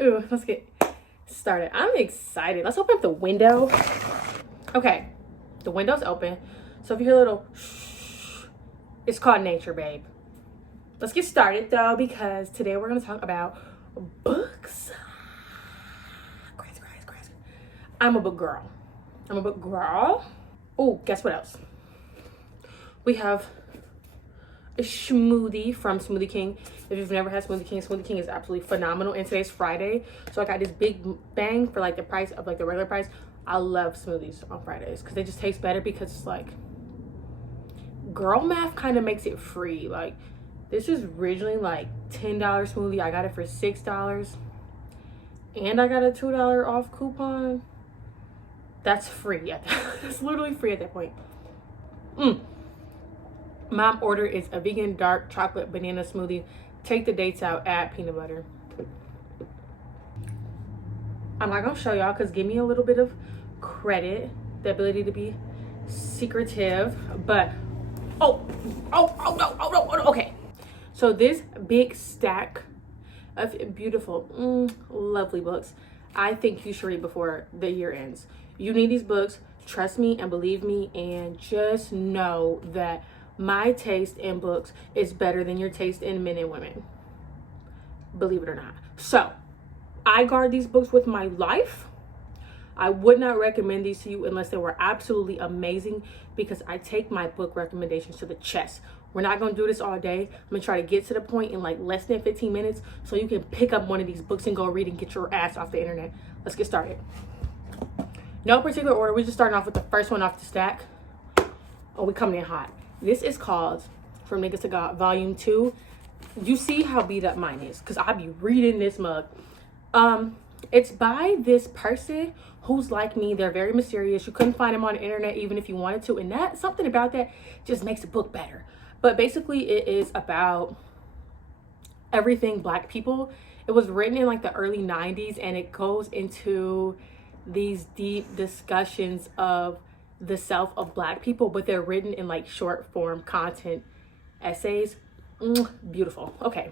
Ooh, let's get started. I'm excited. Let's open up the window. Okay, the window's open. So if you hear a little shh, it's called nature, babe. Let's get started though, because today we're gonna talk about books. Crazy. I'm a book girl. Oh, guess what else? We have a smoothie from Smoothie King. If you've never had Smoothie King is absolutely phenomenal. And today's Friday, so I got this big bang for like the price of like the regular price. I love smoothies on Fridays because they just taste better, because it's like girl math kind of makes it free. Like this is originally like $10 smoothie. I got it for $6 and I got a $2 off coupon. That's free. That's literally free at that point. Mom order is a vegan dark chocolate banana smoothie. Take the dates out, add peanut butter. I'm not gonna show y'all because give me a little bit of credit, the ability to be secretive, but oh no, okay. So this big stack of beautiful, lovely books, I think you should read before the year ends. You need these books, trust me and believe me, and just know that my taste in books is better than your taste in men and women, believe it or not. So I guard these books with my life. I would not recommend these to you unless they were absolutely amazing, because I take my book recommendations to the chest. We're not going to do this all day. I'm going to try to get to the point in like less than 15 minutes so you can pick up one of these books and go read and get your ass off the internet. Let's get started. No particular order. We're just starting off with the first one off the stack. Oh, we coming in hot. This is called From Niggas to God, Volume 2. You see how beat up mine is, because I be reading this mug. It's by this person who's like me. They're very mysterious. You couldn't find them on the internet even if you wanted to, and that something about that just makes the book better. But basically it is about everything Black people. It was written in like the early 90s, and it goes into these deep discussions of the self of Black people, but they're written in like short form content essays. Beautiful. Okay,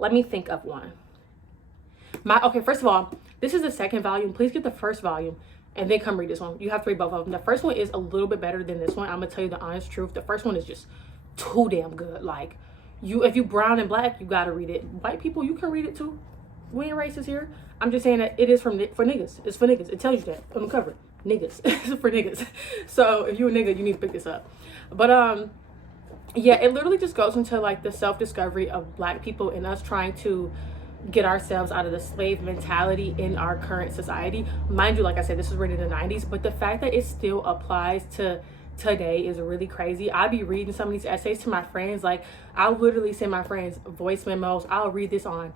let me think of one. Okay, first of all, this is the second volume. Please get the first volume and then come read this one. You have to read both of them. The first one is a little bit better than this one. I'm gonna tell you the honest truth. The first one is just too damn good. Like, if you brown and Black, you gotta read it. White people, you can read it too. We ain't racist here. I'm just saying that it is for niggas. It's for niggas. It tells you that on the cover. Niggas. It's for niggas. So if you a nigga, you need to pick this up. But yeah, it literally just goes into like the self-discovery of Black people and us trying to get ourselves out of the slave mentality in our current society. Mind you, like I said, this was written in the 90s, but the fact that it still applies to today is really crazy. I'll be reading some of these essays to my friends. Like, I'll literally send my friends voice memos. I'll read this on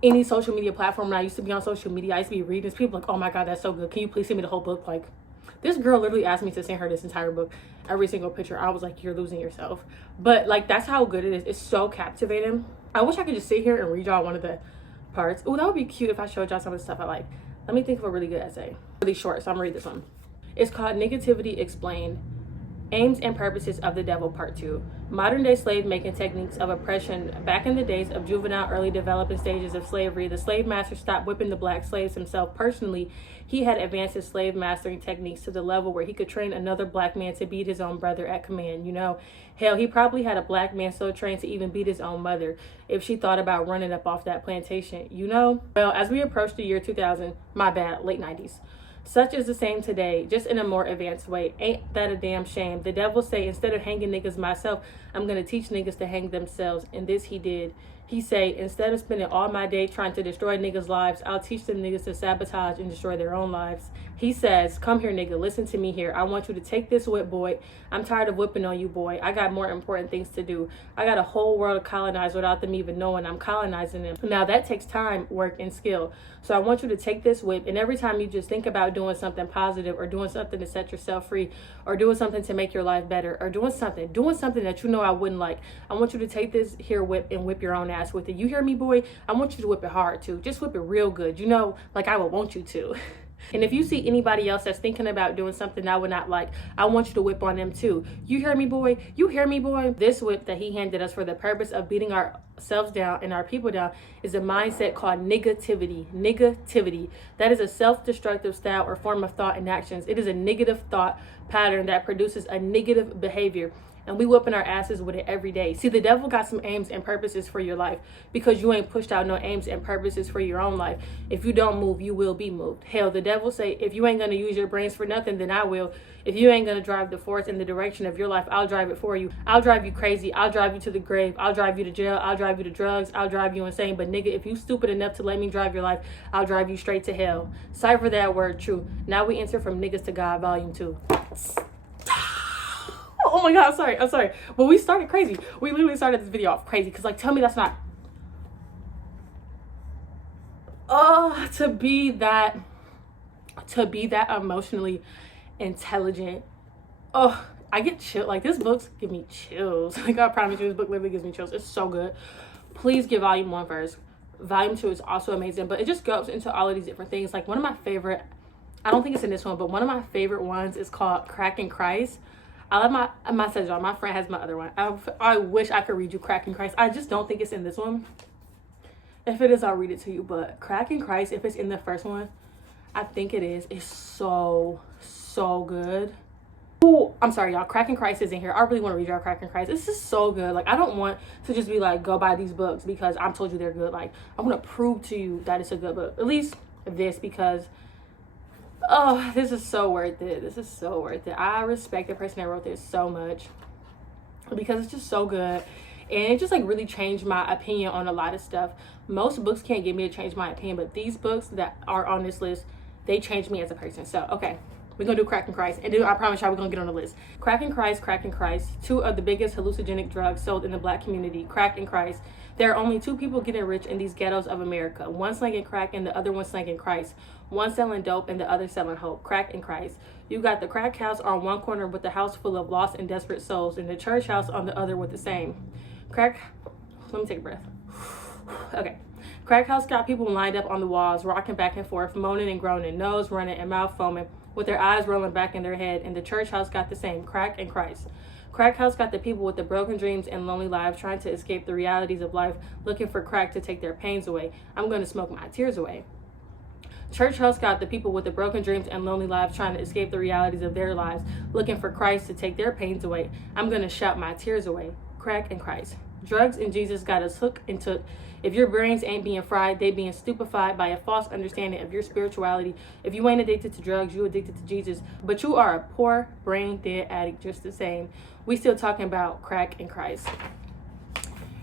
any social media platform. When I used to be on social media, I used to be reading this. People like, oh my God, that's so good. Can you please send me the whole book? Like, this girl literally asked me to send her this entire book, every single picture. I was like, you're losing yourself. But like, that's how good it is. It's so captivating. I wish I could just sit here and read y'all one of the parts. Oh, that would be cute if I showed y'all some of the stuff I like. Let me think of a really good essay. Really short, so I'm gonna read this one. It's called Negativity Explained: Aims and Purposes of the Devil, Part 2. Modern day slave making techniques of oppression. Back in the days of juvenile early developing stages of slavery, the slave master stopped whipping the Black slaves himself personally. He had advanced his slave mastering techniques to the level where he could train another Black man to beat his own brother at command. You know, hell, he probably had a Black man so trained to even beat his own mother if she thought about running up off that plantation, you know? Well, as we approach the year 2000, my bad, late 90s. Such is the same today, just in a more advanced way. Ain't that a damn shame? The devil say, instead of hanging niggas myself, I'm gonna teach niggas to hang themselves. And this he did. He say, instead of spending all my day trying to destroy niggas' lives, I'll teach them niggas to sabotage and destroy their own lives. He says, come here, nigga, listen to me here. I want you to take this whip, boy. I'm tired of whipping on you, boy. I got more important things to do. I got a whole world to colonize without them even knowing I'm colonizing them. Now, that takes time, work, and skill. So I want you to take this whip, and every time you just think about doing something positive or doing something to set yourself free or doing something to make your life better or doing something that you know I wouldn't like, I want you to take this here whip and whip your own ass with it. You hear me, boy? I want you to whip it hard, too. Just whip it real good. You know, like I would want you to. And if you see anybody else that's thinking about doing something I would not like, I want you to whip on them too. You hear me, boy? You hear me, boy? This whip that he handed us for the purpose of beating ourselves down and our people down is a mindset called negativity. Negativity. That is a self-destructive style or form of thought and actions. It is a negative thought pattern that produces a negative behavior. And we whooping our asses with it every day. See, the devil got some aims and purposes for your life because you ain't pushed out no aims and purposes for your own life. If you don't move, you will be moved. Hell, the devil say, if you ain't going to use your brains for nothing, then I will. If you ain't going to drive the force in the direction of your life, I'll drive it for you. I'll drive you crazy. I'll drive you to the grave. I'll drive you to jail. I'll drive you to drugs. I'll drive you insane. But nigga, if you stupid enough to let me drive your life, I'll drive you straight to hell. Cipher that word true. Now we enter from Niggas to God, Volume 2. Oh my God, I'm sorry. But we started crazy. We literally started this video off crazy. Cause like, tell me that's not, to be that emotionally intelligent. Oh, I get chill. Like, this book give me chills. Like, I promise you, this book literally gives me chills. It's so good. Please get Volume 1 first. Volume 2 is also amazing, but it just goes into all of these different things. Like, one of my favorite, I don't think it's in this one, but one of my favorite ones is called Crack in Christ. I love my says y'all. My friend has my other one. I wish I could read you Crack in Christ. I just don't think it's in this one. If it is, I'll read it to you. But Crack in Christ, if it's in the first one, I think it is. It's so good. Oh, I'm sorry, y'all. Crack in Christ is in here. I really want to read y'all Crack in Christ. This is so good. Like, I don't want to just be like, go buy these books because I'm told you they're good. Like, I want to prove to you that it's a good book. At least this, because oh, this is so worth it. This is so worth it. I respect the person that wrote this so much because it's just so good. And it just like really changed my opinion on a lot of stuff. Most books can't get me to change my opinion, but these books that are on this list, they changed me as a person. So, okay, we're going to do Crack in Christ. And then I promise y'all we're going to get on the list. Crack in Christ, Crack in Christ. 2 of the biggest hallucinogenic drugs sold in the Black community. Crack in Christ. There are only 2 people getting rich in these ghettos of America. One slanging crack and the other one slanging Christ. One selling dope and the other selling hope. Crack in Christ. You got the crack house on one corner with the house full of lost and desperate souls, and the church house on the other with the same. Let me take a breath. Okay. Crack house got people lined up on the walls, rocking back and forth, moaning and groaning, nose running and mouth foaming, with their eyes rolling back in their head, and the church house got the same. Crack in Christ. Crack house got the people with the broken dreams and lonely lives trying to escape the realities of life, looking for crack to take their pains away. I'm going to smoke my tears away. Church house got the people with the broken dreams and lonely lives trying to escape the realities of their lives, looking for Christ to take their pains away. I'm going to shout my tears away. Crack in Christ. Drugs and Jesus got us hooked and took. If your brains ain't being fried, they being stupefied by a false understanding of your spirituality. If you ain't addicted to drugs, you addicted to Jesus. But you are a poor, brain dead addict just the same. We still talking about crack in Christ.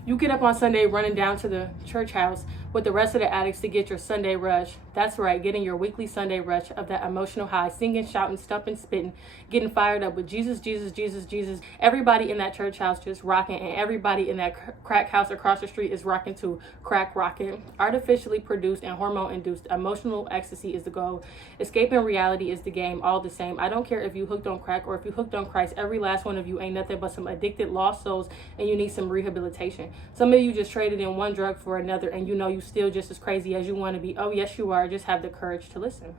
You get up on Sunday running down to the church house with the rest of the addicts to get your Sunday rush. That's right, getting your weekly Sunday rush of that emotional high, singing, shouting, stumping, spitting, getting fired up with Jesus, Jesus, Jesus, Jesus. Everybody in that church house just rocking, and everybody in that crack house across the street is rocking too. Crack rocking. Artificially produced and hormone-induced emotional ecstasy is the goal. Escaping reality is the game, all the same. I don't care if you hooked on crack or if you hooked on Christ. Every last one of you ain't nothing but some addicted, lost souls, and you need some rehabilitation. Some of you just traded in one drug for another, and you know you still just as crazy as you want to be. Oh, yes, you are. Just have the courage to listen.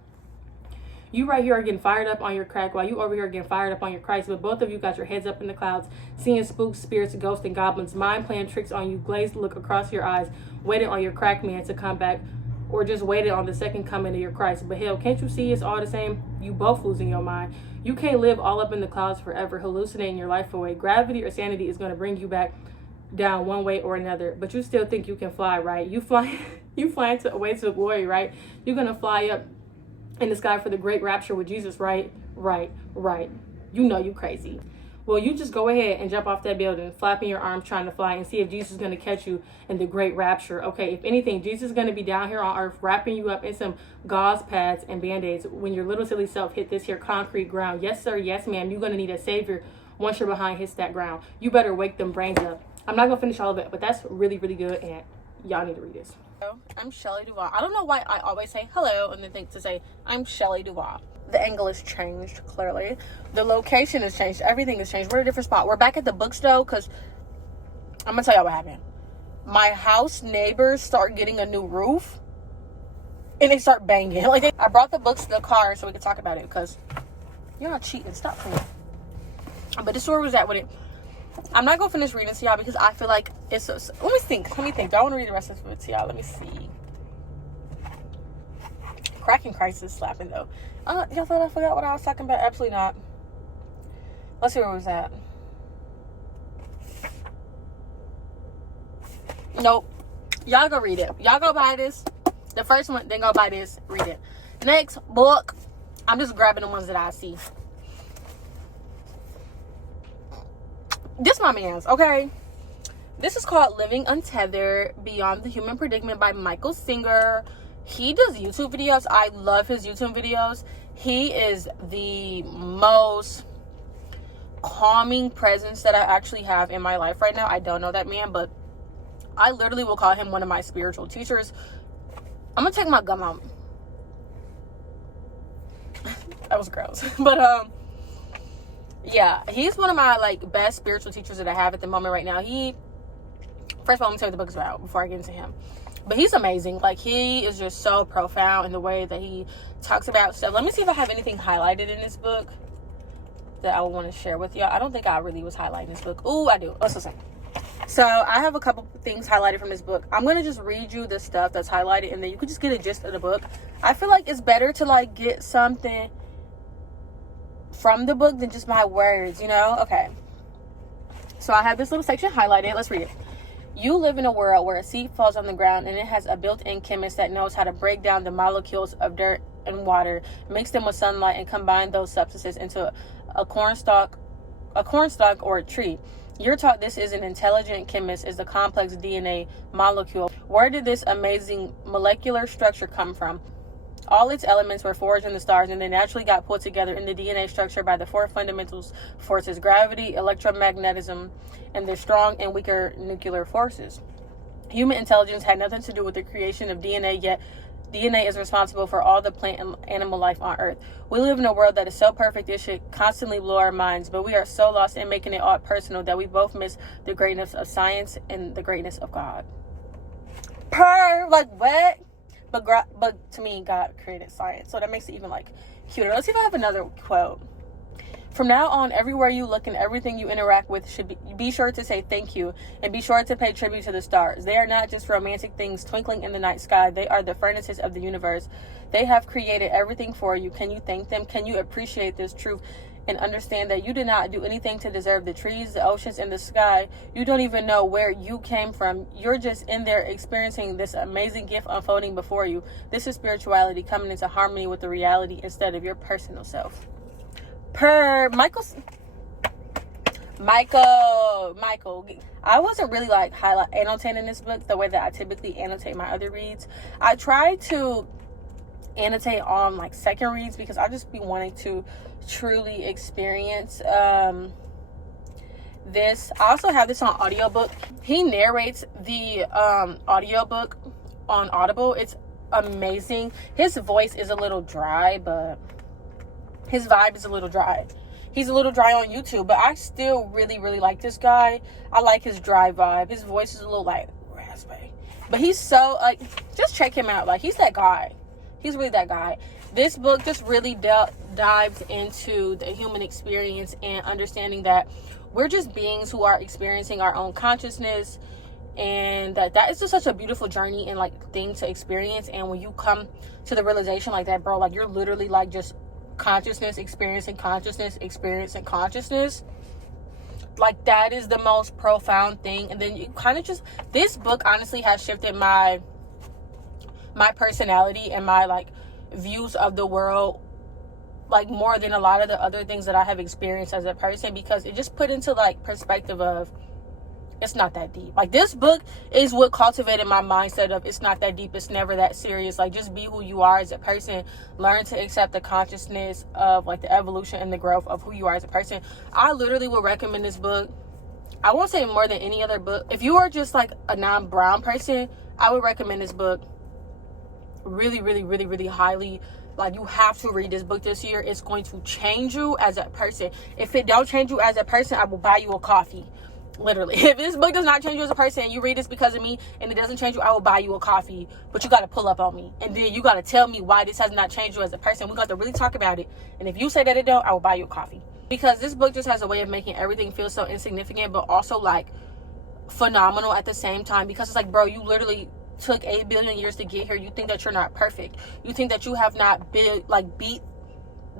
You right here are getting fired up on your crack while you over here are getting fired up on your Christ, but both of you got your heads up in the clouds, seeing spooks, spirits, ghosts, and goblins, mind playing tricks on you, glazed look across your eyes, waiting on your crack man to come back, or just waiting on the second coming of your Christ. But hell, can't you see it's all the same? You both losing your mind. You can't live all up in the clouds forever, hallucinating your life away. Gravity or sanity is going to bring you back down one way or another, but you still think you can fly, right? You flying away to glory, right? You're gonna fly up in the sky for the great rapture with Jesus, right? Right. You know you crazy. Well, you just go ahead and jump off that building, flapping your arms trying to fly, and see if Jesus is gonna catch you in the great rapture. Okay, if anything, Jesus is gonna be down here on earth wrapping you up in some gauze pads and band-aids when your little silly self hit this here concrete ground. Yes, sir, yes, ma'am, you're gonna need a savior once you're behind hits that ground. You better wake them brains up. I'm not gonna finish all of it, but that's really, really good, and y'all need to read this. I'm Shelly Duvall. I don't know why I always say hello and then think to say I'm Shelly Duvall. The angle is changed, clearly. The location has changed. Everything has changed. We're at a different spot. We're back at the bookstore because I'm gonna tell y'all what happened. My house neighbors start getting a new roof, and they start banging. Like, I brought the books to the car so we could talk about it, because you're not cheating. Stop playing. But the story was that with it. I'm not gonna finish reading to y'all because I feel like it's so, let me think. Do I want to read the rest of it to y'all? Let me see. Cracking Christ is slapping though. Y'all thought I forgot what I was talking about? Absolutely not. Let's see where it was at. Nope. Y'all go read it. Y'all go buy this. The first one, then go buy this. Read it. Next book. I'm just grabbing the ones that I see. This my man's, okay? This is called Living Untethered Beyond the Human Predicament by Michael Singer. He does YouTube videos. I love his YouTube videos. He is the most calming presence that I actually have in my life right now. I don't know that man, but I literally will call him one of my spiritual teachers. I'm gonna take my gum out. That was gross. But yeah, he's one of my like best spiritual teachers that I have at the moment right now. First of all, let me tell you what the book is about before I get into him. But he's amazing. Like, he is just so profound in the way that he talks about stuff. Let me see if I have anything highlighted in this book that I would want to share with y'all. I don't think I really was highlighting this book. Ooh, I do. Let's listen. So I have a couple things highlighted from this book. I'm going to just read you the stuff that's highlighted, and then you can just get a gist of the book. I feel like it's better to like get something from the book than just my words, you know? Okay. So I have this little section highlighted. Let's read it. You live in a world where a seed falls on the ground and it has a built-in chemist that knows how to break down the molecules of dirt and water, mix them with sunlight, and combine those substances into a cornstalk or a tree. You're taught this is an intelligent chemist, is the complex DNA molecule. Where did this amazing molecular structure come from? All its elements were forged in the stars, and they naturally got put together in the DNA structure by the four fundamental forces: gravity, electromagnetism, and their strong and weaker nuclear forces. Human intelligence had nothing to do with the creation of DNA, yet DNA is responsible for all the plant and animal life on Earth. We live in a world that is so perfect it should constantly blow our minds, but we are so lost in making it all personal that we both miss the greatness of science and the greatness of God. Like, what? But to me, God created science, so that makes it even like cuter. Let's see if I have another quote. From now on, everywhere you look and everything you interact with should be sure to say thank you, and be sure to pay tribute to the stars. They are not just romantic things twinkling in the night sky. They are the furnaces of the universe. They have created everything for you. Can you thank them? Can you appreciate this truth and understand that you did not do anything to deserve the trees, the oceans, and the sky? You don't even know where you came from. You're just in there experiencing this amazing gift unfolding before you. This is spirituality coming into harmony with the reality instead of your personal self. Michael. I wasn't really like annotating this book the way that I typically annotate my other reads. I try to annotate on like second reads because I just be wanting to truly experience this. I also have this on audiobook. He narrates the audiobook on Audible. It's amazing. His voice is a little dry, but his vibe is a little dry. He's a little dry on YouTube, but I still really, really like this guy. I like his dry vibe. His voice is a little like raspy, but he's so like, just check him out. Like, he's that guy. He's really that guy. This book just really dives into the human experience and understanding that we're just beings who are experiencing our own consciousness, and that is just such a beautiful journey and like thing to experience. And when you come to the realization like that, bro, like you're literally like just consciousness, experiencing consciousness, like that is the most profound thing. And then you kind of just, this book honestly has shifted my personality and my like views of the world, like more than a lot of the other things that I have experienced as a person, because it just put into like perspective of it's not that deep. Like, this book is what cultivated my mindset of it's not that deep, it's never that serious. Like, just be who you are as a person. Learn to accept the consciousness of like the evolution and the growth of who you are as a person. I literally would recommend this book. I won't say more than any other book. If you are just like a non-brown person, I would recommend this book really, really, really, really highly. Like, you have to read this book this year. It's going to change you as a person. If it don't change you as a person, I will buy you a coffee. Literally. If this book does not change you as a person, and you read this because of me, and it doesn't change you, I will buy you a coffee. But you got to pull up on me. And then you got to tell me why this has not changed you as a person. We got to really talk about it. And if you say that it don't, I will buy you a coffee. Because this book just has a way of making everything feel so insignificant, but also, like, phenomenal at the same time. Because it's like, bro, you literally took 8 billion years to get here. You think that you're not perfect. You think that you have not beat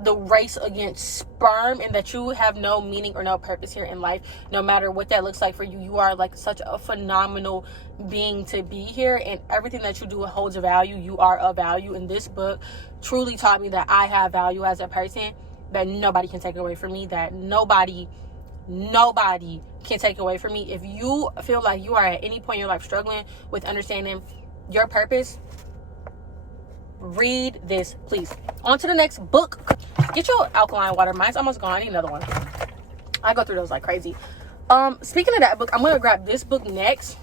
the race against sperm, and that you have no meaning or no purpose here in life, no matter what that looks like for you. You are like such a phenomenal being to be here, and everything that you do holds a value. You are of value, and this book truly taught me that I have value as a person, that nobody can take away from me, that nobody can take away from me. If you feel like you are at any point in your life struggling with understanding your purpose, read this, please. On to the next book. Get your alkaline water. Mine's almost gone. I need another one. I go through those like crazy. Speaking of that book, I'm going to grab this book next.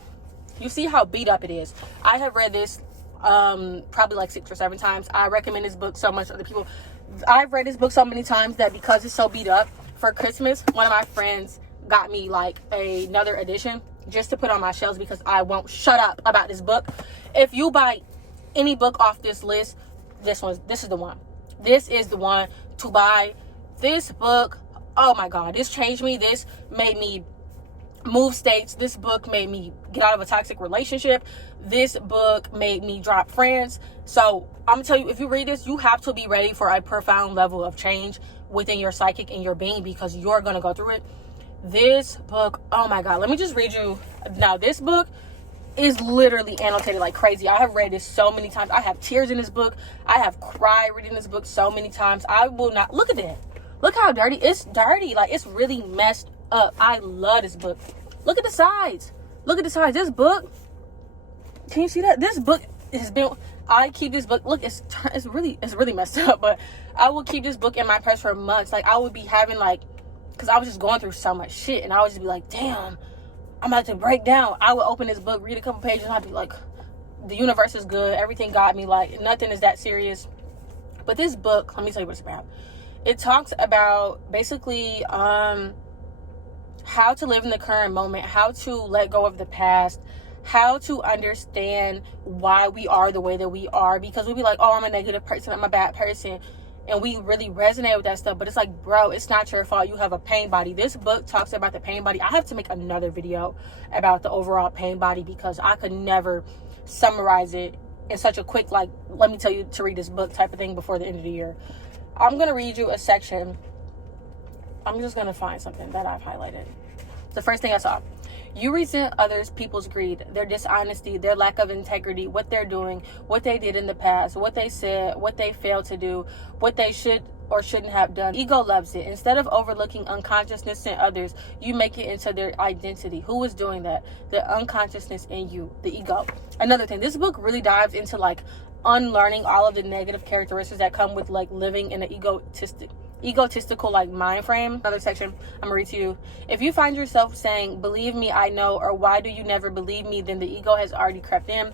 You see how beat up it is. I have read this probably like 6 or 7 times. I recommend this book so much to other people. I've read this book so many times that because it's so beat up, for Christmas, one of my friends got me like another edition just to put on my shelves, because I won't shut up about this book. If you buy any book off this list, this is the one. This is the one to buy. This book, oh my God, this changed me. This made me move states. This book made me get out of a toxic relationship. This book made me drop friends. So I'm gonna tell you, if you read this, you have to be ready for a profound level of change within your psychic and your being, because you're gonna go through it. This book, oh my God, let me just read you. Now, this book is literally annotated like crazy. I have read this so many times. I have tears in this book. I have cried reading this book so many times. I will not look at that. Look how dirty. It's dirty. Like, it's really messed up. I love this book. Look at the sides. Look at the sides. This book, can you see that? This book has been, I keep this book. Look, it's really messed up, but I will keep this book in my purse for months. Like, I would be having like, because I was just going through so much shit, and I would just be like, damn, I'm about to break down. I would open this book, read a couple pages, and I'd be like, the universe is good. Everything got me. Like, nothing is that serious. But this book, let me tell you what it's about. It talks about basically how to live in the current moment, how to let go of the past, how to understand why we are the way that we are. Because we'll be like, oh, I'm a negative person, I'm a bad person. And we really resonate with that stuff. But it's like, bro, it's not your fault. You have a pain body. This book talks about the pain body. I have to make another video about the overall pain body, because I could never summarize it in such a quick, like, let me tell you to read this book type of thing before the end of the year. I'm going to read you a section. I'm just going to find something that I've highlighted. The first thing I saw. You resent others people's greed, their dishonesty, their lack of integrity, what they're doing, what they did in the past, what they said, what they failed to do, what they should or shouldn't have done. Ego loves it. Instead of overlooking unconsciousness in others, you make it into their identity. Who is doing that? The unconsciousness in you, the ego. Another thing, this book really dives into like unlearning all of the negative characteristics that come with like living in an egotistical like mind frame. Another section I'm gonna read to you. If you find yourself saying, believe me, I know, or why do you never believe me, then the ego has already crept in,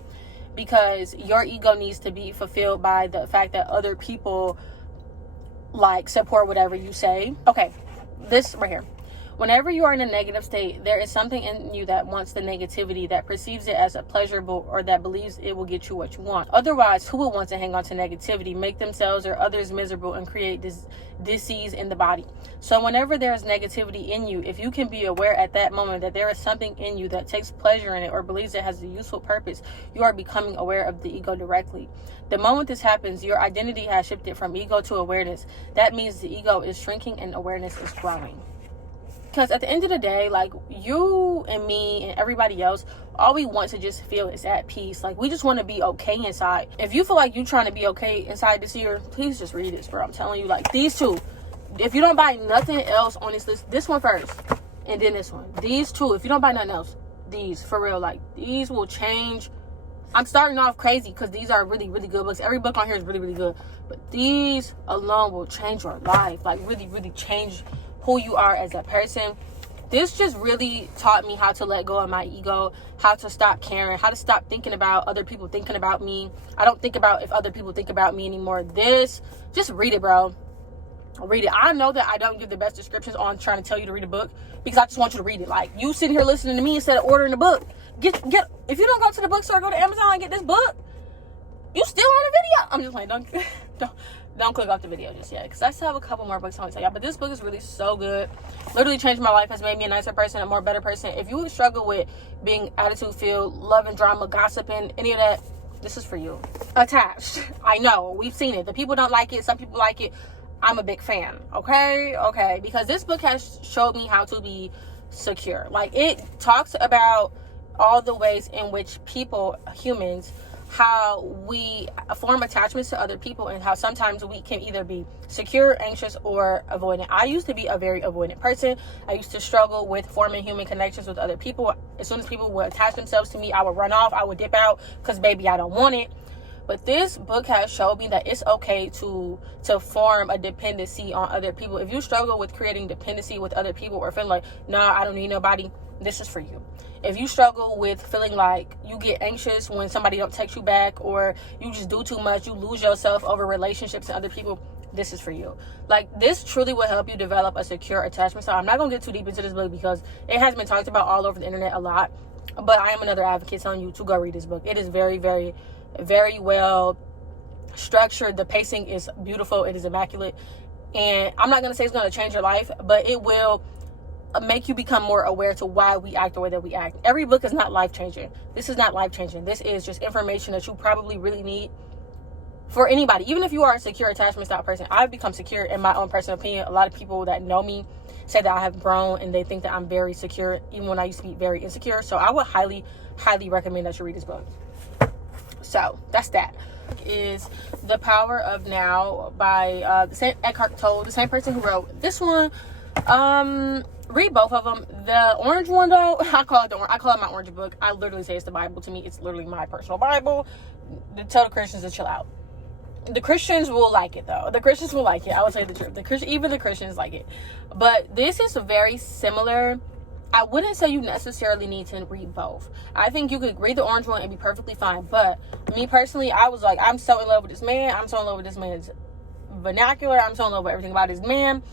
because your ego needs to be fulfilled by the fact that other people like support whatever you say. Okay, this right here. Whenever you are in a negative state, there is something in you that wants the negativity, that perceives it as a pleasurable, or that believes it will get you what you want. Otherwise, who would want to hang on to negativity, make themselves or others miserable, and create disease in the body? So whenever there is negativity in you, if you can be aware at that moment that there is something in you that takes pleasure in it or believes it has a useful purpose, you are becoming aware of the ego directly. The moment this happens, your identity has shifted from ego to awareness. That means the ego is shrinking and awareness is growing. Because at the end of the day, like, you and me and everybody else, all we want to just feel is at peace. Like, we just want to be okay inside. If you feel like you're trying to be okay inside this year, please just read this, bro. I'm telling you, like, these two. If you don't buy nothing else on this list, this one first, and then this one. These two, if you don't buy nothing else, these, for real, like, these will change. I'm starting off crazy because these are really, really good books. Every book on here is really, really good. But these alone will change your life. Like, really, really change who you are as a person. This just really taught me how to let go of my ego, how to stop caring, how to stop thinking about other people thinking about me. I don't think about if other people think about me anymore. This, just read it, bro. read it. I know that I don't give the best descriptions on trying to tell you to read a book because I just want you to read it. Like, you sitting here listening to me instead of ordering a book. Get if you don't go to the bookstore, go to Amazon and get this book, you still on a video. I'm just like, don't click off the video just yet, because I still have a couple more books I want to tell y'all. But this book is really so good. Literally changed my life, has made me a nicer person, a more better person. If you struggle with being attitude filled, loving drama, gossiping, any of that, this is for you. Attached. I know, we've seen it. The people don't like it, some people like it. I'm a big fan. Okay, because this book has showed me how to be secure. Like, it talks about all the ways in which people, humans, how we form attachments to other people, and how sometimes we can either be secure, anxious, or avoidant. I used to be a very avoidant person. I used to struggle with forming human connections with other people. As soon as people would attach themselves to me, I would run off, I would dip out, because baby, I don't want it. But this book has showed me that it's okay to form a dependency on other people. If you struggle with creating dependency with other people, or feeling like, nah, I don't need nobody, this is for you. If you struggle with feeling like you get anxious when somebody don't text you back, or you just do too much, you lose yourself over relationships and other people, this is for you. Like, this truly will help you develop a secure attachment style. I'm not going to get too deep into this book because it has been talked about all over the internet a lot. But I am another advocate telling you to go read this book. It is very, very, very well structured. The pacing is beautiful. It is immaculate. And I'm not going to say it's going to change your life, but it will make you become more aware to why we act the way that we act. Every book is not life-changing. This is not life-changing. This is just information that you probably really need for anybody. Even if you are a secure attachment style person, I've become secure in my own personal opinion. A lot of people that know me say that I have grown, and they think that I'm very secure, even when I used to be very insecure. So I would highly, highly recommend that you read this book. So that's that. Is The Power of Now by the same Eckhart Tolle, the same person who wrote this one. Read both of them. The orange one, though, I call it my orange book. I literally say it's the Bible to me. It's literally my personal Bible. To tell the Christians to chill out. The Christians will like it, though. The Christians will like it. I will tell you the truth. Even the Christians like it. But this is very similar. I wouldn't say you necessarily need to read both. I think you could read the orange one and be perfectly fine. But me personally, I was like, I'm so in love with this man. I'm so in love with this man's vernacular. I'm so in love with everything about this man.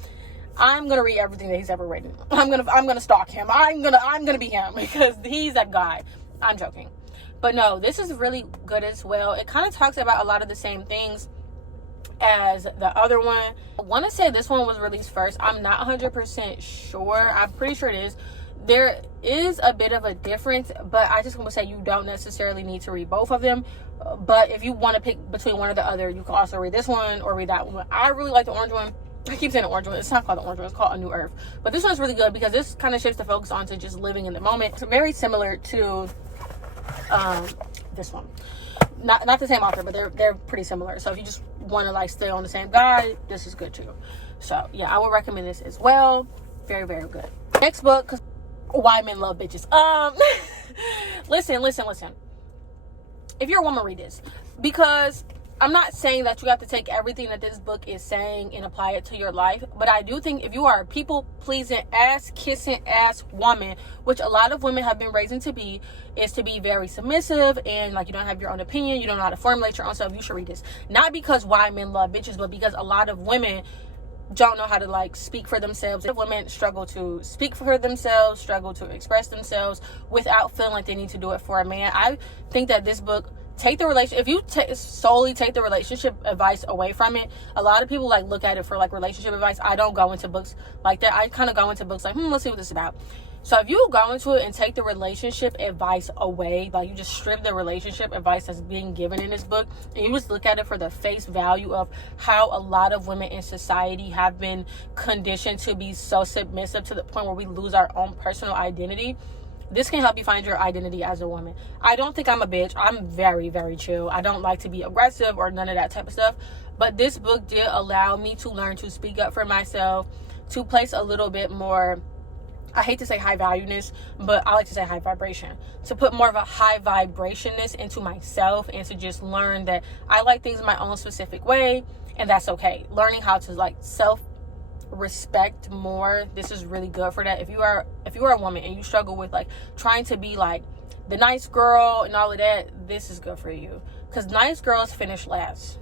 I'm gonna read everything that he's ever written. I'm gonna stalk him. I'm gonna be him, because he's that guy. I'm joking. But no, this is really good as well. It kind of talks about a lot of the same things as the other one. I want to say this one was released first. I'm not 100% sure. I'm pretty sure it is. There is a bit of a difference, but I just want to say you don't necessarily need to read both of them. But if you want to pick between one or the other, you can also read this one or read that one. I really like the orange one. I keep saying the orange one. It's not called the orange one. It's called A New Earth. But this one's really good because this kind of shifts the focus onto just living in the moment. It's very similar to this one. Not the same author, but they're pretty similar. So if you just want to like stay on the same guide, this is good too. So yeah, I would recommend this as well. Very, very good. Next book, because why men love bitches. Listen. If you're a woman, read this, because I'm not saying that you have to take everything that this book is saying and apply it to your life, but I do think if you are a people-pleasing, ass-kissing ass woman, which a lot of women have been raised to be, is to be very submissive and like you don't have your own opinion, you don't know how to formulate your own stuff, you should read this. Not because why men love bitches, but because a lot of women don't know how to like speak for themselves. Women struggle to speak for themselves, struggle to express themselves without feeling like they need to do it for a man. I think that this book, if you solely take the relationship advice away from it, a lot of people like look at it for like relationship advice. I don't go into books like that. I kind of go into books like, let's see what this is about. So if you go into it and take the relationship advice away, like you just strip the relationship advice that's being given in this book, and you just look at it for the face value of how a lot of women in society have been conditioned to be so submissive to the point where we lose our own personal identity, this can help you find your identity as a woman. I don't think I'm a bitch. I'm very, very chill. I don't like to be aggressive or none of that type of stuff. But this book did allow me to learn to speak up for myself, to place a little bit more, I hate to say high valueness, but I like to say high vibration. To put more of a high vibrationness into myself and to just learn that I like things in my own specific way, and that's okay. Learning how to like self-respect more. This is really good for that. If you are a woman and you struggle with like trying to be like the nice girl and all of that, this is good for you. Because nice girls finish last.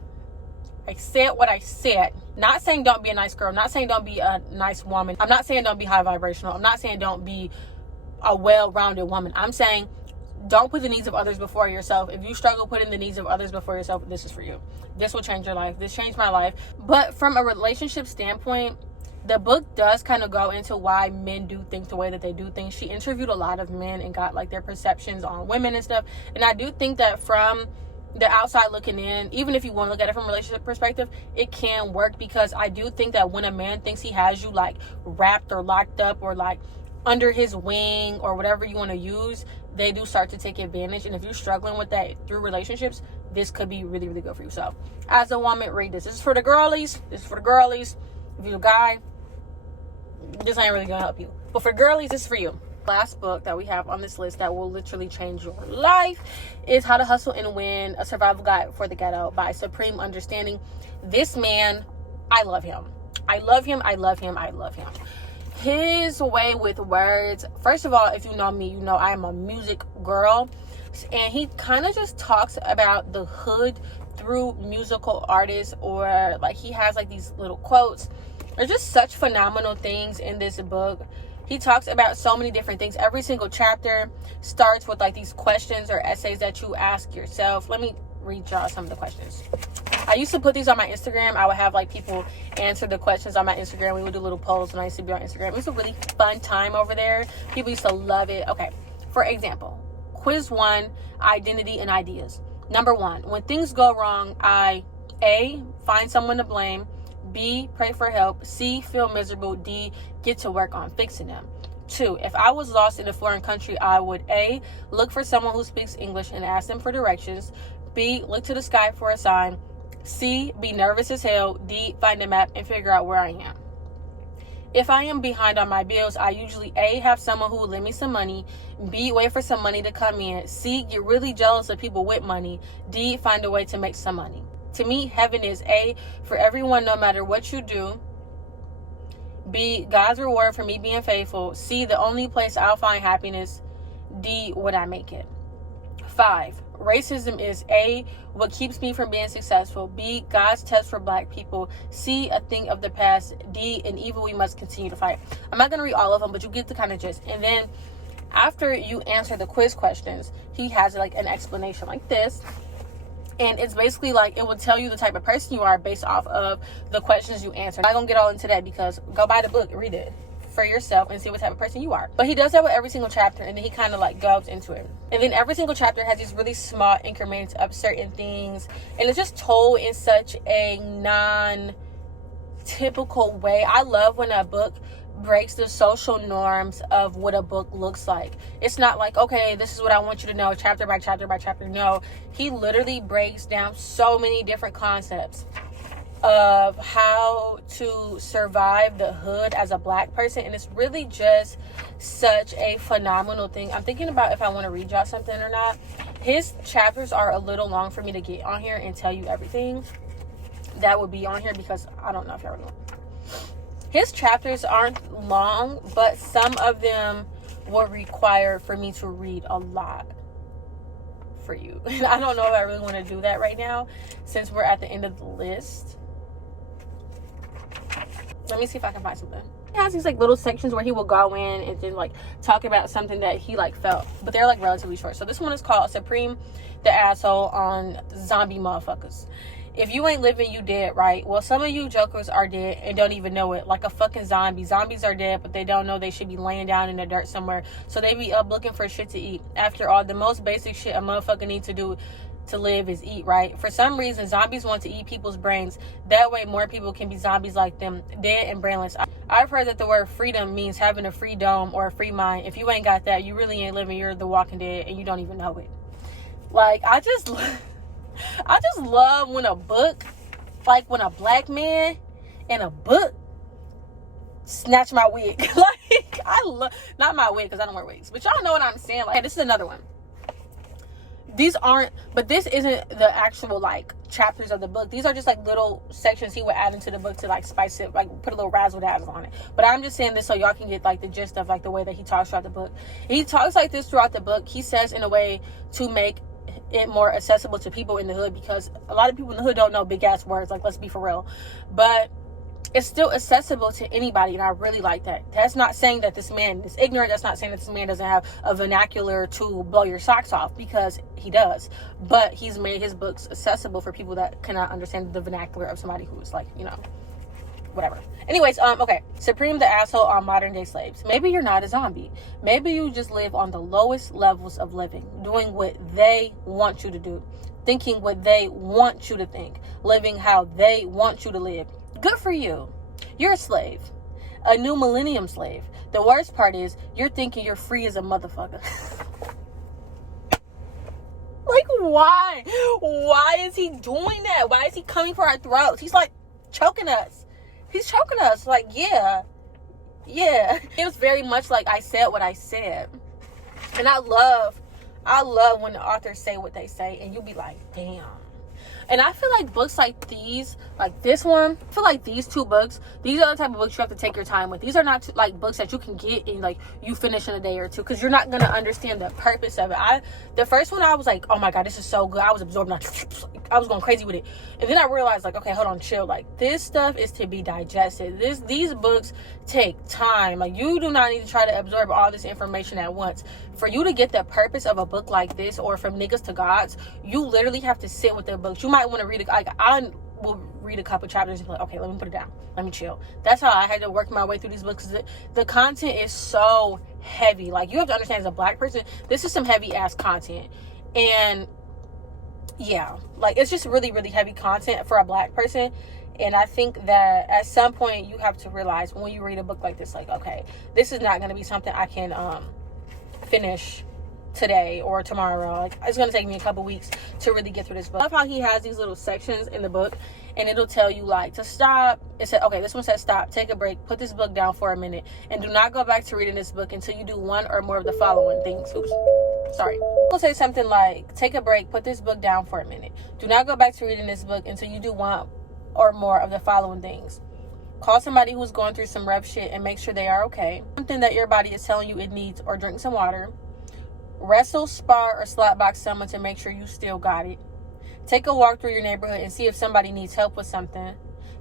I said what I said. Not saying don't be a nice girl. Not saying don't be a nice woman. I'm not saying don't be high vibrational. I'm not saying don't be a well-rounded woman. I'm saying don't put the needs of others before yourself. If you struggle putting the needs of others before yourself, this is for you. This will change your life. This changed my life. But from a relationship standpoint, the book does kind of go into why men do things the way that they do things. She interviewed a lot of men and got like their perceptions on women and stuff. And I do think that from the outside looking in, even if you want to look at it from a relationship perspective, it can work, because I do think that when a man thinks he has you like wrapped or locked up or like under his wing or whatever you want to use, they do start to take advantage. And if you're struggling with that through relationships, this could be really, really good for you. So as a woman, read this. This is for the girlies. This is for the girlies. If you're a guy, this ain't really gonna help you. But for girlies, this is for you. Last book that we have on this list that will literally change your life is How to Hustle and Win, A Survival Guide for the Ghetto by Supreme Understanding. This man, I love him. I love him. I love him. I love him. His way with words, first of all, if you know me, you know I am a music girl, and he kind of just talks about the hood through musical artists, or like he has like these little quotes. There's just such phenomenal things in this book. He talks about so many different things. Every single chapter starts with like these questions or essays that you ask yourself. Let me read y'all some of the questions. I used to put these on my Instagram. I would have like people answer the questions on my Instagram. We would do little polls when I used to be on Instagram. It was a really fun time over there. People used to love it. Okay, for example, quiz 1, identity and ideas. Number 1, when things go wrong, I A, find someone to blame, B, pray for help, C, feel miserable, D, get to work on fixing them. 2, if I was lost in a foreign country, I would A, look for someone who speaks English and ask them for directions, B, look to the sky for a sign, C, be nervous as hell, D, find a map and figure out where I am. If I am behind on my bills, I usually A, have someone who will lend me some money, B, wait for some money to come in, C, get really jealous of people with money, D, find a way to make some money. To me, heaven is A, for everyone no matter what you do, B, God's reward for me being faithful, C, the only place I'll find happiness, D, would I make it. 5, racism is A, what keeps me from being successful, B, God's test for black people, C, a thing of the past, D, an evil we must continue to fight. I'm not going to read all of them, but you get the kind of gist. And then after you answer the quiz questions, he has like an explanation like this. And it's basically like it will tell you the type of person you are based off of the questions you answer. I'm not going to get all into that, because go buy the book and read it for yourself and see what type of person you are. But he does that with every single chapter, and then he kind of like goes into it. And then every single chapter has these really small increments of certain things, and it's just told in such a non-typical way. I love when a book breaks the social norms of what a book looks like. It's not like, okay, this is what I want you to know chapter by chapter by chapter. No, he literally breaks down so many different concepts of how to survive the hood as a black person, and it's really just such a phenomenal thing. I'm thinking about if I want to read y'all something or not. His chapters are a little long for me to get on here and tell you everything that would be on here, because I don't know if y'all know. His chapters aren't long, but some of them will require for me to read a lot for you. And I don't know if I really want to do that right now, since we're at the end of the list. Let me see if I can find something. He has these like little sections where he will go in and then like talk about something that he like felt, but they're like relatively short. So this one is called Supreme the Asshole on Zombie Motherfuckers. If you ain't living, you dead, right? Well, some of you jokers are dead and don't even know it, like a fucking zombie. Zombies are dead, but they don't know they should be laying down in the dirt somewhere, so they be up looking for shit to eat. After all, the most basic shit a motherfucker needs to do to live is eat, right? For some reason, zombies want to eat people's brains. That way more people can be zombies like them, dead and brainless. I've heard that the word freedom means having a free dome or a free mind. If you ain't got that, you really ain't living. You're the Walking Dead and you don't even know it. Like, I just love when a book, like when a black man in a book snatch my wig. Like, I love, not my wig, because I don't wear wigs, but y'all know what I'm saying. Like, hey, this is another one. These aren't, but this isn't the actual like chapters of the book. These are just like little sections he would add into the book to like spice it, like put a little razzle dazzle on it. But I'm just saying this so y'all can get like the gist of like the way that he talks throughout the book. He talks like this throughout the book. He says in a way to make it more accessible to people in the hood, because a lot of people in the hood don't know big ass words, like, let's be for real. But it's still accessible to anybody, and I really like that. That's not saying that this man is ignorant. That's not saying that this man doesn't have a vernacular to blow your socks off, because he does. But he's made his books accessible for people that cannot understand the vernacular of somebody who is, like, you know, whatever. Anyways, okay. Supreme the asshole on modern day slaves. Maybe you're not a zombie. Maybe you just live on the lowest levels of living, doing what they want you to do, thinking what they want you to think, living how they want you to live. Good for you. You're a slave. A new millennium slave. The worst part is you're thinking you're free as a motherfucker. Like, why? Why is he doing that? Why is he coming for our throats? He's like choking us. He's choking us. Like, yeah. It was very much like I said what I said. And I love when the authors say what they say, and you be like, damn. And I feel like books like these, like this one, I feel like these two books, these are the type of books you have to take your time with. These are not like books that you can get and like you finish in a day or two, because you're not going to understand the purpose of it. The first one, I was like, oh my God, this is so good. I was absorbed. I was going crazy with it. And then I realized, like, okay, hold on, chill. Like, this stuff is to be digested. These books take time. Like, you do not need to try to absorb all this information at once. For you to get the purpose of a book like this, or From Niggas to Gods, you literally have to sit with the books. You might want to read it. Like, I will read a couple chapters and be like, okay, let me put it down. Let me chill. That's how I had to work my way through these books. The content is so heavy. Like, you have to understand, as a black person, this is some heavy ass content. And yeah, like, it's just really, really heavy content for a black person. And I think that at some point you have to realize, when you read a book like this, like, okay, this is not going to be something I can finish today or tomorrow. Like, it's going to take me a couple weeks to really get through this book. I love how he has these little sections in the book, and it'll tell you, like, to stop. It said, okay, this one says stop, take a break, put this book down for a minute, and do not go back to reading this book until you do one or more of the following things. Oops, sorry. We'll say something like, take a break, put this book down for a minute. Do not go back to reading this book until you do one or more of the following things. Call somebody who's going through some rough shit and make sure they are okay. Something that your body is telling you it needs, or drink some water. Wrestle, spar, or slapbox someone to make sure you still got it. Take a walk through your neighborhood and see if somebody needs help with something.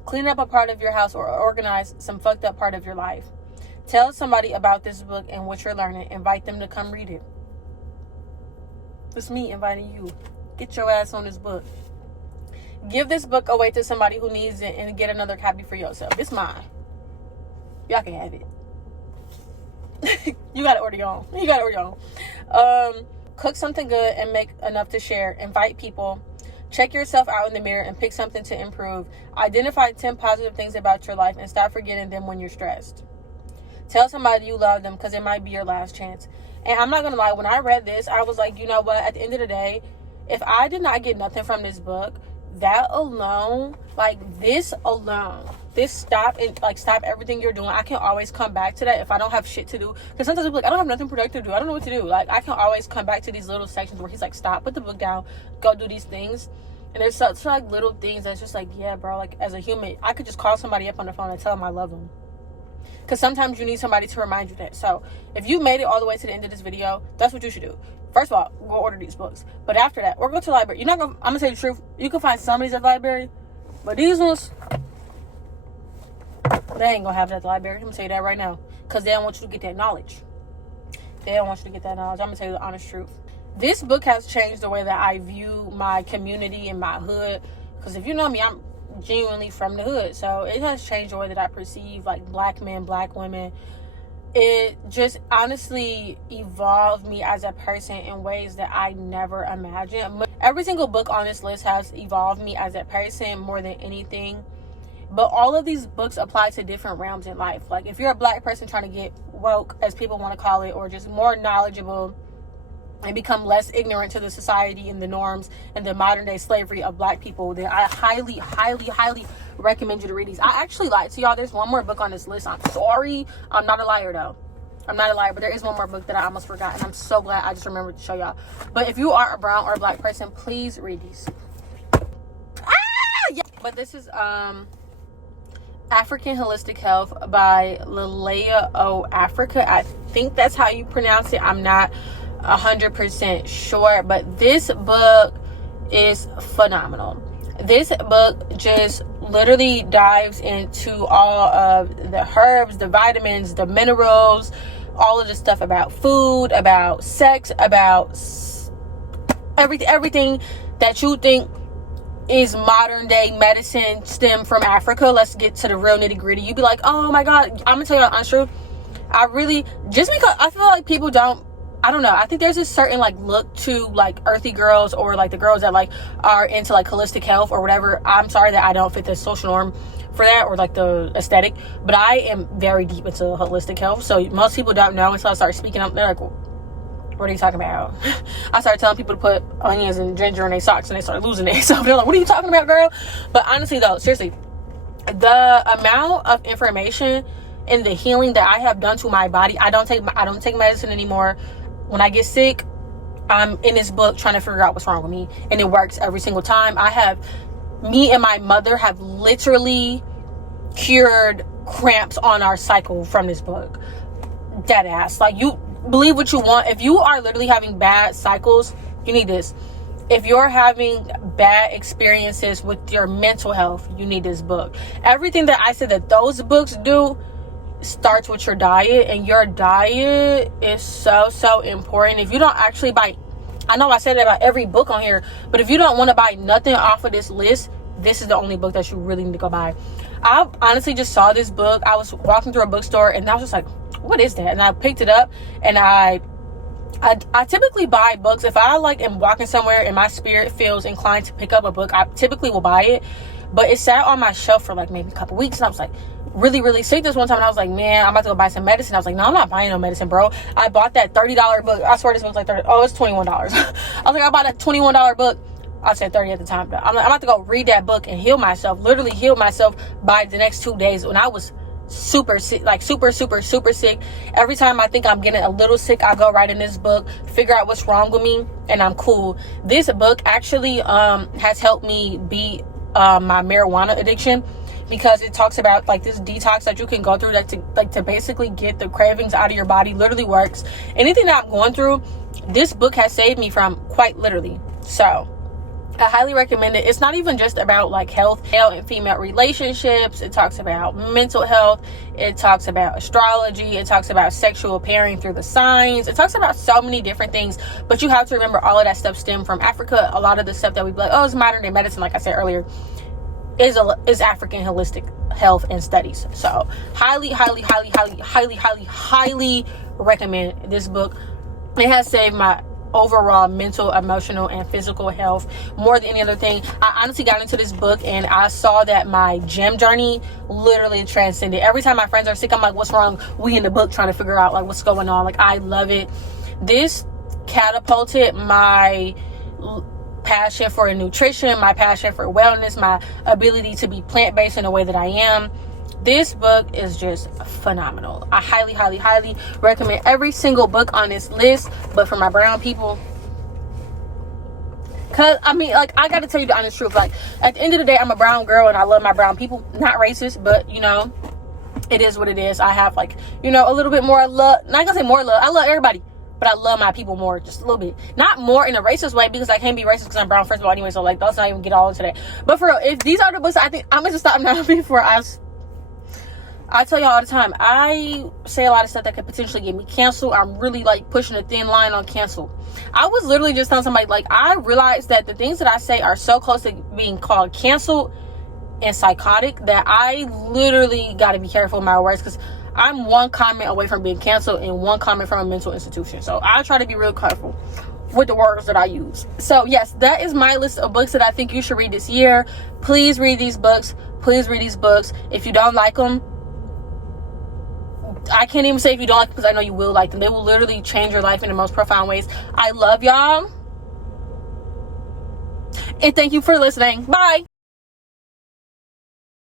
Clean up a part of your house or organize some fucked up part of your life. Tell somebody about this book and what you're learning. Invite them to come read it. It's me inviting you. Get your ass on this book. Give this book away to somebody who needs it, and get another copy for yourself. It's mine. Y'all can have it. You gotta order your own. Cook something good and make enough to share. Invite people. Check yourself out in the mirror and pick something to improve. Identify 10 positive things about your life and stop forgetting them when you're stressed. Tell somebody you love them, because it might be your last chance. And I'm not gonna lie, when I read this, I was like, you know what, at the end of the day, if I did not get nothing from this book, that alone, this stop everything you're doing. I can always come back to that if I don't have shit to do. Because sometimes I'm like, I don't have nothing productive to do. I don't know what to do. Like, I can always come back to these little sections where he's like, stop, put the book down, go do these things. And there's such like little things that's just like, yeah, bro, like, as a human, I could just call somebody up on the phone and tell them I love them. Because sometimes you need somebody to remind you that. So if you made it all the way to the end of this video, that's what you should do. First of all, go order these books. But after that, or go to the library. I'm gonna tell you the truth. You can find some of these at the library, but these ones, they ain't gonna have it at the library. I'm gonna tell you that right now. Because they don't want you to get that knowledge. I'm gonna tell you the honest truth. This book has changed the way that I view my community and my hood. Because if you know me, I'm genuinely from the hood. So it has changed the way that I perceive, like, black men, black women. It just honestly evolved me as a person in ways that I never imagined. Every single book on this list has evolved me as a person more than anything. But all of these books apply to different realms in life. Like, if you're a black person trying to get woke, as people want to call it, or just more knowledgeable and become less ignorant to the society and the norms and the modern day slavery of black people, then I highly, highly, highly recommend you to read these. I actually lied to y'all. There's one more book on this list. I'm sorry. I'm not a liar, though. I'm not a liar, but there is one more book that I almost forgot, and I'm so glad I just remembered to show y'all. But if you are a brown or a black person, please read these. Yeah. But this is African Holistic Health by Lalea O. Africa. I think that's how you pronounce it. I'm not 100% sure, but this book is phenomenal. This book just literally dives into all of the herbs, the vitamins, the minerals, all of the stuff about food, about sex, about everything that you think is modern day medicine stem from Africa. Let's get to the real nitty gritty. You'd be like, oh my God, I'm gonna tell you the honest truth. I really, just because I feel like people don't, I don't know, I think there's a certain like look to like earthy girls, or like the girls that like are into like holistic health or whatever. I'm sorry that I don't fit the social norm for that, or like the aesthetic, but I am very deep into holistic health. So most people don't know until I start speaking up. They're like, what are you talking about? I started telling people to put onions and ginger in their socks, and they started losing it. So they're like, what are you talking about, girl? But honestly though, seriously, the amount of information and the healing that I have done to my body, I don't take medicine anymore. When I get sick, I'm in this book trying to figure out what's wrong with me, and it works every single time. Me and my mother have literally cured cramps on our cycle from this book. Dead ass. Like, you believe what you want. If you are literally having bad cycles, you need this. If you're having bad experiences with your mental health, you need this book. Everything that I said that those books do starts with your diet, and your diet is so important. If you don't actually buy, I know I said that about every book on here, but if you don't want to buy nothing off of this list, this is the only book that you really need to go buy. I honestly just saw this book. I was walking through a bookstore, and I was just like, what is that? And I picked it up, and I typically buy books if I like am walking somewhere and my spirit feels inclined to pick up a book. I typically will buy it, but it sat on my shelf for like maybe a couple weeks, and I was like really sick this one time, and I was like, man, I'm about to go buy some medicine. I was like, no, I'm not buying no medicine, bro. I bought that $30 book. I swear this book's like $30. Oh, it's $21. I was like, I bought a $21 book. I said 30 at the time, but I'm about to go read that book and heal myself. Literally heal myself by the next 2 days. When I was super sick, like super sick. Every time I think I'm getting a little sick, I go right in this book, figure out what's wrong with me, and I'm cool. This book actually has helped me beat my marijuana addiction, because it talks about like this detox that you can go through that to basically get the cravings out of your body. Literally works. Anything that I'm going through, this book has saved me from, quite literally. So I highly recommend it. It's not even just about like health, male and female relationships. It talks about mental health. It talks about astrology. It talks about sexual pairing through the signs. It talks about so many different things, but you have to remember all of that stuff stemmed from Africa. A lot of the stuff that we be like, oh, it's modern day medicine, like I said earlier, is African holistic health and studies. So highly recommend this book. It has saved my overall mental, emotional, and physical health more than any other thing. I honestly got into this book, and I saw that my gym journey literally transcended. Every time my friends are sick, I'm like, what's wrong? We in the book trying to figure out like what's going on. Like, I love it. This catapulted my passion for nutrition, my passion for wellness, my ability to be plant-based in the way that I am. This book is just phenomenal. I highly recommend every single book on this list. But for my brown people, cause I mean, like, I gotta tell you the honest truth. Like, at the end of the day, I'm a brown girl and I love my brown people. Not racist, but you know, it is what it is. I have like, you know, a little bit more love. Not gonna say more love. I love everybody, but I love my people more, just a little bit. Not more in a racist way, because I can't be racist because I'm brown, first of all, anyway. So like, let's not even get all into that. But for real, if these are the books, I think I'm gonna stop now before I tell y'all all the time, I say a lot of stuff that could potentially get me canceled. I'm really like pushing a thin line on cancel. I was literally just telling somebody, like, I realized that the things that I say are so close to being called canceled and psychotic that I literally got to be careful with my words, because I'm one comment away from being canceled and one comment from a mental institution. So I try to be real careful with the words that I use. So yes, that is my list of books that I think you should read this year. Please read these books. If you don't like them, I can't even say if you don't like them, because I know you will like them. They will literally change your life in the most profound ways. I love y'all. And thank you for listening. Bye.